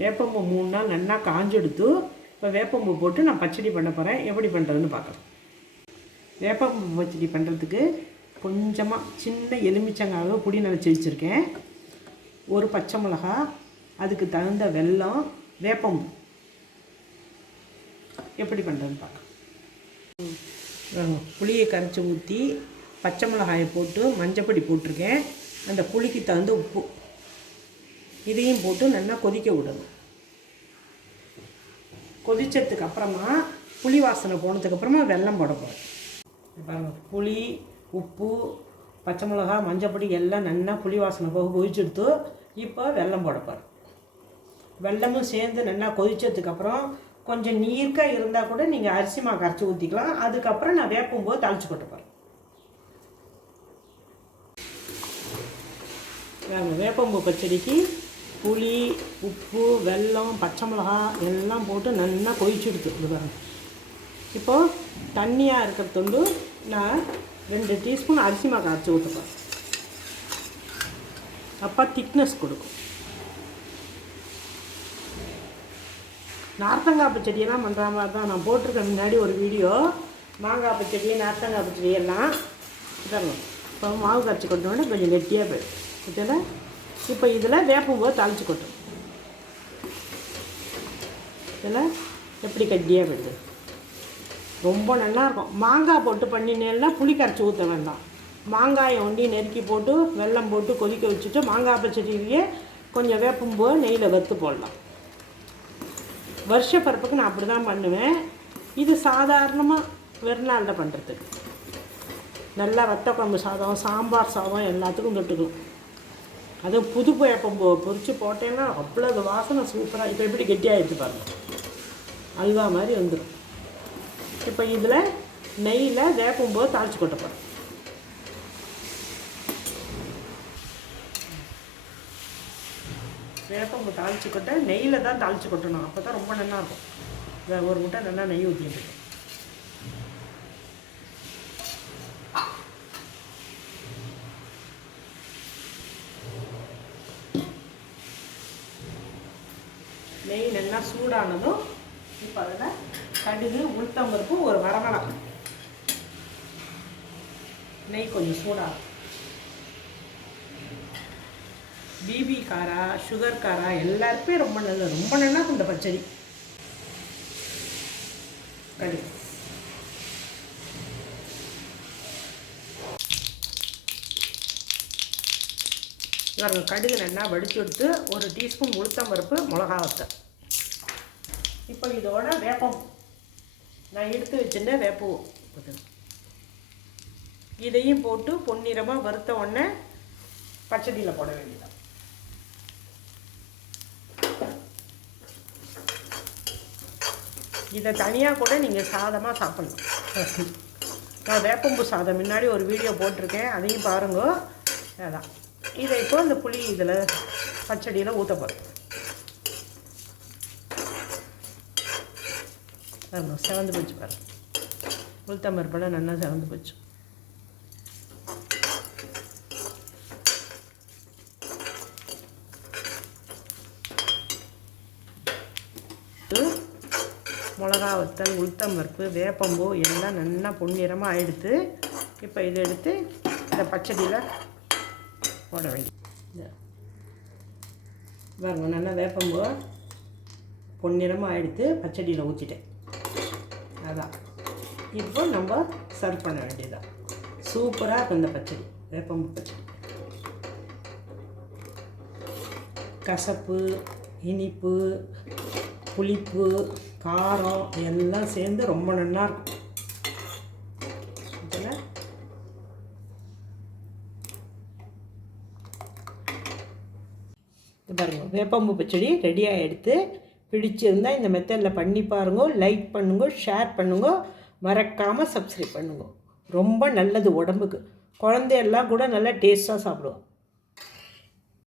வேப்பம்பூ 3 நாள் நல்லா காஞ்செடுத்து இப்போ வேப்பம்பூ போட்டு நான் பச்சடி பண்ண போகிறேன். எப்படி பண்ணுறதுன்னு பார்க்கலாம். வேப்பம்பூ பச்சடி பண்ணுறதுக்கு கொஞ்சமாக சின்ன எலுமிச்சங்காய் புளி நினச்சி வச்சுருக்கேன். ஒரு பச்சை மிளகா, அதுக்கு தகுந்த வெல்லம், வேப்பம்பூ. எப்படி பண்ணுறதுன்னு பார்க்கலாம். புளியை கரைச்சி ஊற்றி பச்சை மிளகாயை போட்டு மஞ்சப்பொடி போட்டிருக்கேன். அந்த புளிக்கு தகுந்த உப்பு இதையும் போட்டு நல்லா கொதிக்க விடணும். கொதிச்சதுக்கு அப்புறமா புளி வாசனை போனதுக்கப்புறமா வெல்லம் போட போகிறேன். புளி, உப்பு, பச்சை மிளகா, மஞ்சப்பொடி எல்லாம் நல்லா புளி வாசனை போக கொதிச்செடுத்து இப்போ வெல்லம் போட போகிறேன். வெல்லமும் சேர்ந்து நல்லா கொதிச்சதுக்கப்புறம் கொஞ்சம் நீர்க்காக இருந்தால் கூட நீங்கள் அரிசி மாவு கரைச்சி ஊற்றிக்கலாம். அதுக்கப்புறம் நான் வேப்பும்போது தாளித்து கொட்ட போகிறேன். வேப்பம்பூ பச்சடிக்கு புளி, உப்பு, வெல்லம், பச்சை மிளகா எல்லாம் போட்டு நல்லா கொதிச்சுடுத்து பாருங்க. இப்போது தண்ணியாக இருக்கிறது நான் 2 டீஸ்பூன் அரிசி மாவு கரைச்சி ஊற்றுப்பேன். அப்போ திக்னஸ் கொடுக்கும். நார்த்தங்காய் பச்சடியெல்லாம் பண்ணுற மாதிரி தான் நான் போட்டிருக்கேன் முன்னாடி ஒரு வீடியோ. மாங்காய் பச்சடி, நார்த்தங்காய் பச்சடி எல்லாம் இதெல்லாம் இப்போ மாவு கரைச்சி கொட்டோன்னே கொஞ்சம் கெட்டியாக போயிடும். இதில் இப்போ இதில் வேப்பம்போது தாளித்து கொட்டும். இதில் எப்படி கட்டியாக போயிடுது, ரொம்ப நல்லாயிருக்கும். மாங்காய் போட்டு பண்ணினேன்னா புளி கரைச்சி ஊற்ற வேண்டாம். மாங்காயை ஒண்டி நெருக்கி போட்டு வெல்லம் போட்டு கொதிக்க வச்சுட்டு மாங்காய் பச்சடியிலேயே கொஞ்சம் வேப்பம்போது நெய்யில் வறுத்து போடலாம். வருஷ பருப்புக்கு நான் அப்படி தான் பண்ணுவேன். இது சாதாரணமாக வெறுநாளில் பண்ணுறதுக்கு நல்லா வத்த குழம்பு சாதம், சாம்பார் சாதம் எல்லாத்துக்கும் தொட்டுக்கலாம். அதுவும் புது வேப்பம்பூ பொரித்து போட்டேன்னா அவ்வளோ அது வாசனை சூப்பராக. இப்போ எப்படி கெட்டியாக எடுத்து பாருங்கள், அல்வா மாதிரி வந்துடும். இப்போ இதில் நெய்யில் வேப்பம்போது தாளித்து கொட்ட போகிறேன். வேப்பம்பூ தாளித்து கொட்ட நெய்யில் தான் தாளித்து கொட்டணும். அப்போ தான் ரொம்ப நல்லாயிருக்கும். ஒரு முட்டை நல்லா நெய் ஊற்றிட்டு நெய் நல்லா சூடானதும் இப்போ அதில் கடுகு, உளுத்தம் பருப்பு, ஒரு வரமிளகாய். நெய் கொஞ்சம் சூடாகும். பிபி காரா, சுகர் காரா எல்லாருக்குமே ரொம்ப நல்லது. ரொம்ப நல்லா இந்த பச்சடி. கடுகு, கடுகு நல்லா வடித்து எடுத்து 1 டீஸ்பூன் உளுத்தம் பருப்பு, மிளகா வத்தல். இப்போ இதோட வேப்பம் நான் எடுத்து வச்சுருந்தேன் வேப்பூ இதையும் போட்டு பொன்னிறமாக வறுத்த உடனே பச்சடியில் போட வேண்டியதான். இதை தனியாக கூட நீங்கள் சாதமாக சாப்பிட்லாம். நான் வேப்பம்பூ சாதம் முன்னாடி ஒரு வீடியோ போட்டிருக்கேன், அதையும் பாருங்க. அதான் இதை இப்போ இந்த புளி இதில் பச்சடியில் ஊற்ற போகிறேன். செவந்து போச்சு பாருங்கள். உளுத்தம் பருப்பெல்லாம் நல்லா செவந்து போச்சு. மிளகா வத்தல், உளுத்தம் பருப்பு, வேப்பம்பூ எல்லாம் நல்லா பொன்னிறமாக ஆகிடுத்து. இப்போ இதை எடுத்து இந்த பச்சடியில் போட வேண்டியது. பாருங்க, நல்லா வேப்பம்பூ பொன்னிறமாக ஆகிடுத்து பச்சடியில் ஊற்றிட்டேன். அதான் இப்போ நம்ம சர்வ் பண்ண வேண்டியதான். சூப்பராக இருக்கும் இந்த பச்சடி, வேப்பம்பூ பச்சடி. கசப்பு, இனிப்பு, புளிப்பு, காரம் எல்லாம் சேர்ந்து ரொம்ப நல்லாயிருக்கும். இதில் பாருங்க, வேப்பம்பூ பச்சடி ரெடியாக எடுத்து பிடிச்சிருந்தால் இந்த மெத்தடில் பண்ணி பாருங்க. லைக் பண்ணுங்க, ஷேர் பண்ணுங்க, மறக்காமல் சப்ஸ்கிரைப் பண்ணுங்க. ரொம்ப நல்லது உடம்புக்கு. குழந்தையெல்லாம் கூட நல்லா டேஸ்ட்டாக சாப்பிடுவோம்.